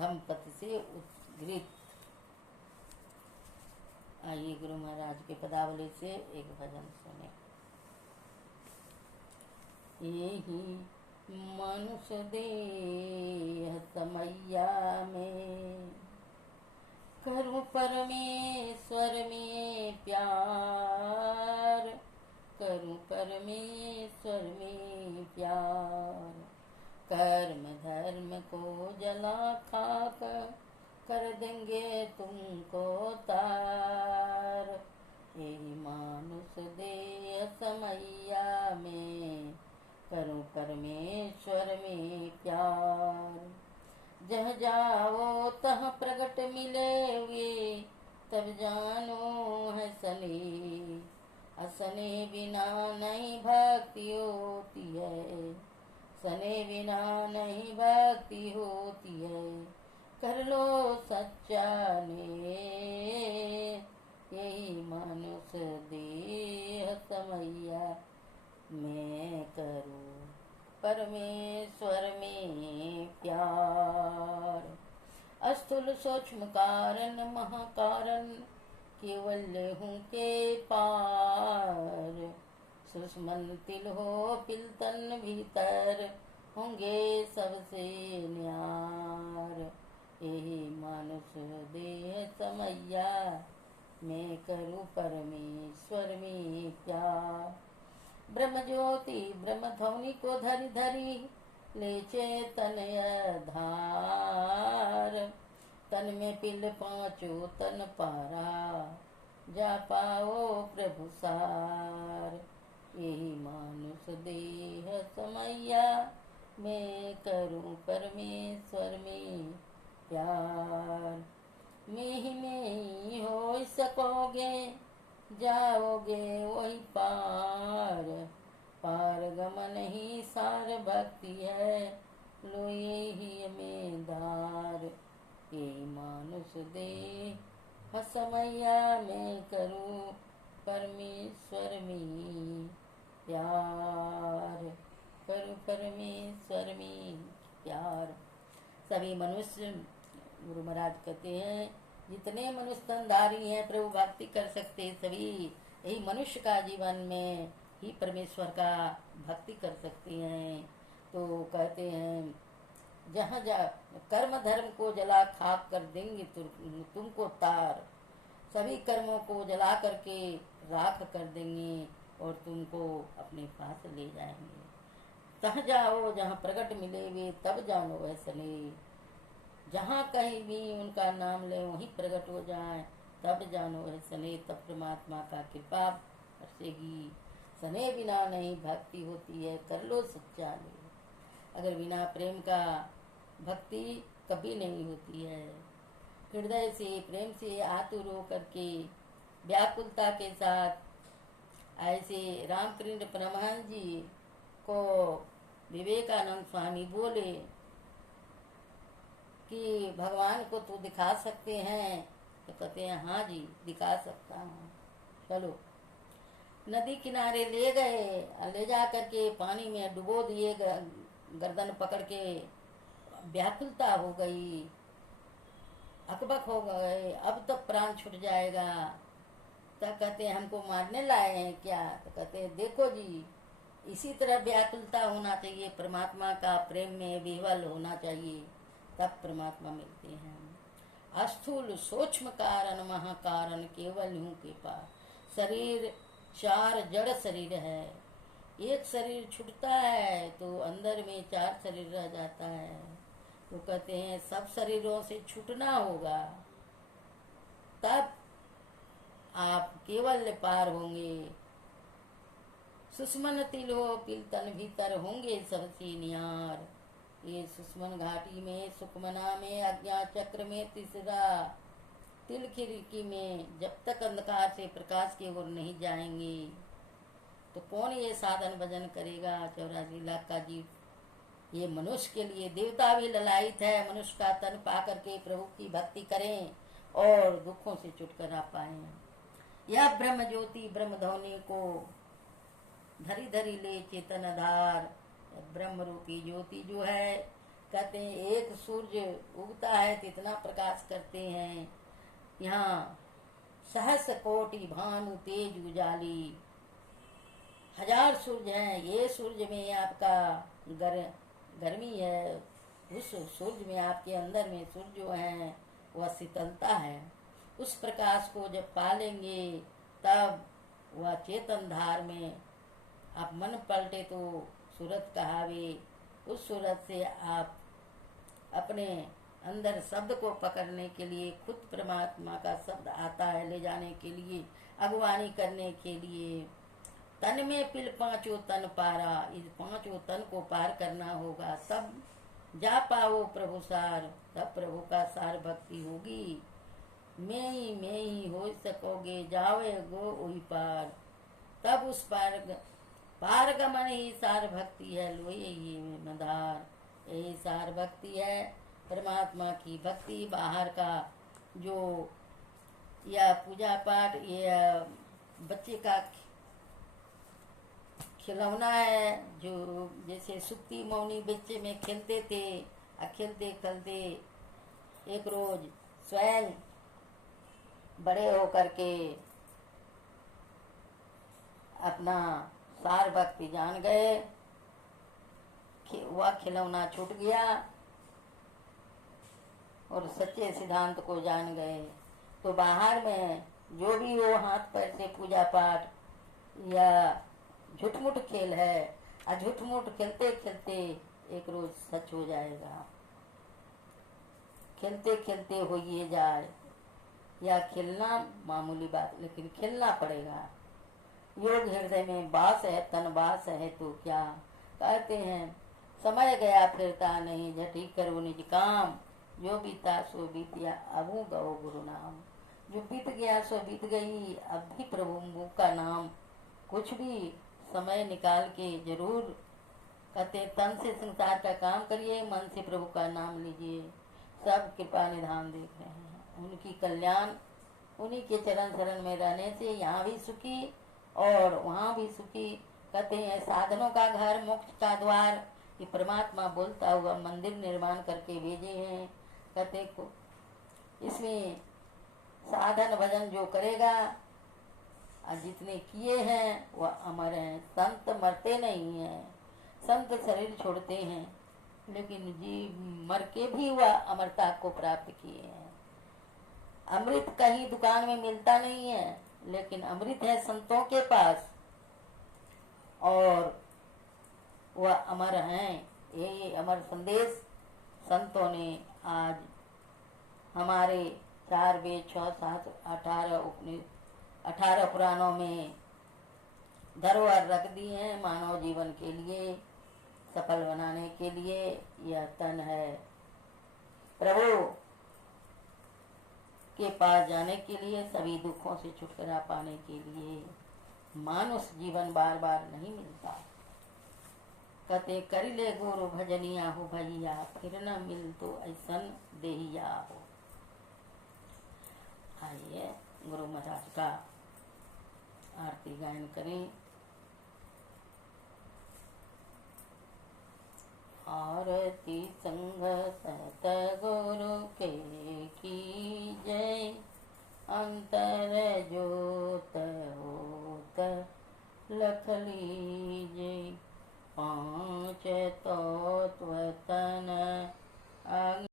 धम्मपथ से उद्गृत। आइए गुरु महाराज के पदावली से एक भजन सुने। यही मनुष्य देह समैया में, करूं परमेश्वर में प्यार, करूं परमेश्वर में प्यार। कर्म धर्म को जला खाक कर देंगे तुमको तार। यही मानुष देह समैया में, करूं परमेश्वर में प्यार। जह जाओ तह प्रगट मिले हुए, तब जानो है सने। असने बिना नहीं भक्ति होती है, सने बिना नहीं भक्ति होती है। कर लो सच्चा ने, यही मनुष्य देह समैया मैं करूं परमेश्वर में प्यार। अस्थूल सूक्ष्म कारण महाकारण, केवल हूँ के पार। सुषमन तिल हो पिलतन भीतर, होंगे सबसे न्यार। यही मनुष्य देह समैया मैं करूं परमेश्वर में प्यार। ब्रह्म ज्योति ब्रह्म ध्वनि को धरी धरी, ले चेतन धार। तन में पिल पांचों तन पारा, जा पाओ प्रभु सार। यही मानुष देह समैया मैं करूं परमेश्वर में प्यार। में ही हो सकोगे, जाओगे वही पार। पार गमन ही सार भक्ति है, लो यही में दार। यही मानुष देह समैया मैं करूं परमेश्वर में प्यार, करूं परमेश्वर में प्यार। सभी मनुष्य, गुरु महाराज कहते हैं, जितने मनुष्य तनधारी हैं प्रभु भक्ति कर सकते हैं, सभी यही मनुष्य का जीवन में ही परमेश्वर का भक्ति कर सकते हैं। तो कहते हैं, जहाँ जा कर्म धर्म को जला खाक कर देंगे तुमको तार। सभी कर्मों को जला करके राख कर देंगे और तुमको अपने पास ले जाएंगे। तह जाओ जहाँ प्रगट मिले वे, तब जानो वह सने। जहाँ कहीं भी उनका नाम ले वहीं प्रकट हो जाए, तब जानो है सने। तब परमात्मा का कृपा बरसेगी। सने बिना नहीं भक्ति होती है, कर लो सच्चा ले। अगर बिना प्रेम का भक्ति कभी नहीं होती है। हृदय से प्रेम से आतुर हो करके व्याकुलता के साथ ऐसे रामकृष्ण परमहंस जी को विवेकानंद स्वामी बोले कि भगवान को तो दिखा सकते हैं। तो कहते हैं, हाँ जी दिखा सकता हूँ, चलो। नदी किनारे ले गए, ले जा करके पानी में डुबो दिए, गर्दन पकड़ के। व्याकुलता हो गई, अकबक हो गए, अब तो प्राण छूट जाएगा। तब कहते हैं, हमको मारने लाए हैं क्या? तो कहते हैं, देखो जी, इसी तरह व्याकुलता होना चाहिए, परमात्मा का प्रेम में विह्वल होना चाहिए, तब परमात्मा मिलते हैं। अस्थूल सूक्ष्म कारण महाकारण, केवल हूँ के पास। शरीर चार जड़ शरीर है, एक शरीर छूटता है तो अंदर में चार शरीर रह जाता है। तो कहते हैं, सब शरीरों से छूटना होगा, तब आप केवल पार होंगे। सुषमन तिल हो पिलतन भीतर, होंगे सबसे नियार। ये सुषमन घाटी में, सुकमना में, अज्ञा चक्र में तीसरा, तिल खिड़की में, जब तक अंधकार से प्रकाश की ओर नहीं जाएंगे तो कौन ये साधन भजन करेगा? 84 लाख का जीव ये मनुष्य के लिए, देवता भी ललायित है मनुष्य का तन पा करके प्रभु की भक्ति करें और दुखों से छुटकारा पाएं। यह ब्रह्म ज्योति ब्रह्म ध्वनि को धरी धरी ले चेतन आधार। ब्रह्म रूपी ज्योति जो है कहते हैं एक सूर्य उगता है तो इतना प्रकाश करते हैं, यहाँ सहस कोटि भानु तेज उजाली, 1000 सूर्य हैं, ये सूर्य में आपका गर्मी है, उस सूर्य में आपके अंदर में सूर्य जो है वह शीतलता है। उस प्रकाश को जब पालेंगे तब वह चेतन धार में आप मन पलटे तो सूरत कहावे, उस सूरत से आप अपने अंदर शब्द को पकड़ने के लिए, खुद परमात्मा का शब्द आता है ले जाने के लिए, अगवानी करने के लिए। तन में पिल 5 तन पारा, इस 5 तन को पार करना होगा, तब जा पाओ प्रभु सार, तब प्रभु का सार भक्ति होगी। मैं ही हो सकोगे, जावे गो वही पार, तब उस पार गमन ही सार भक्ति है, लोए ये मदार। यही सार भक्ति है, परमात्मा की भक्ति। बाहर का जो या पूजा पाठ या बच्चे का खिलौना है, जो जैसे सुक्ति मौनी बच्चे में खेलते थे, खेलते खेलते एक रोज स्वयं बड़े होकर के अपना सार भक्ति जान गए, वह खिलौना छूट गया और सच्चे सिद्धांत को जान गए। तो बाहर में जो भी हो हाथ पैर से पूजा पाठ या झूठमुठ खेल है, झूठमुठ खेलते खेलते एक रोज सच हो जाएगा। खेलते खेलते हो ये जाए, या खेलना मामूली बात, लेकिन खेलना पड़ेगा। योग हृदय में वास है, तन वास है तो क्या। कहते हैं समय गया फिरता नहीं, झटी करो निज काम, जो बीता सो बीतिया अबू गौ गुरु नाम। जो बीत गया सो बीत गई, अब भी प्रभु का नाम। कुछ भी समय निकाल के जरूर कहते तन से संसार का काम करिए, मन से प्रभु का नाम लीजिए। सब कृपा निधान देख रहे हैं, उनकी कल्याण, उन्हीं के चरण शरण में रहने से यहाँ भी सुखी और वहाँ भी सुखी। कहते हैं साधनों का घर, मोक्ष का द्वार, ये परमात्मा बोलता हुआ मंदिर निर्माण करके भेजे हैं। कहते को इसमें साधन भजन जो करेगा और जितने किए हैं वह अमर हैं। संत मरते नहीं हैं, संत शरीर छोड़ते हैं, लेकिन जीव मर के भी वह अमरता को प्राप्त किए हैं। अमृत कहीं दुकान में मिलता नहीं है, लेकिन अमृत है संतों के पास और वह अमर हैं। ये अमर संदेश संतों ने आज हमारे 4 वेद 6 7 18 पुराणों में धरोहर रख दी है मानव जीवन के लिए सफल बनाने के लिए। यह तन है प्रभु के पास जाने के लिए, सभी दुखों से छुटकारा पाने के लिए। मानुष जीवन बार बार नहीं मिलता। कहते कर ले गुरु भजनिया हो भैया, फिर न मिल तो ऐसन देहिया हो। आइए गुरु महाराज का आरती गायन करें। आरती संग सत गुरु के की जय, अंतर जोत होत लख लीजे। 5 तत्व तन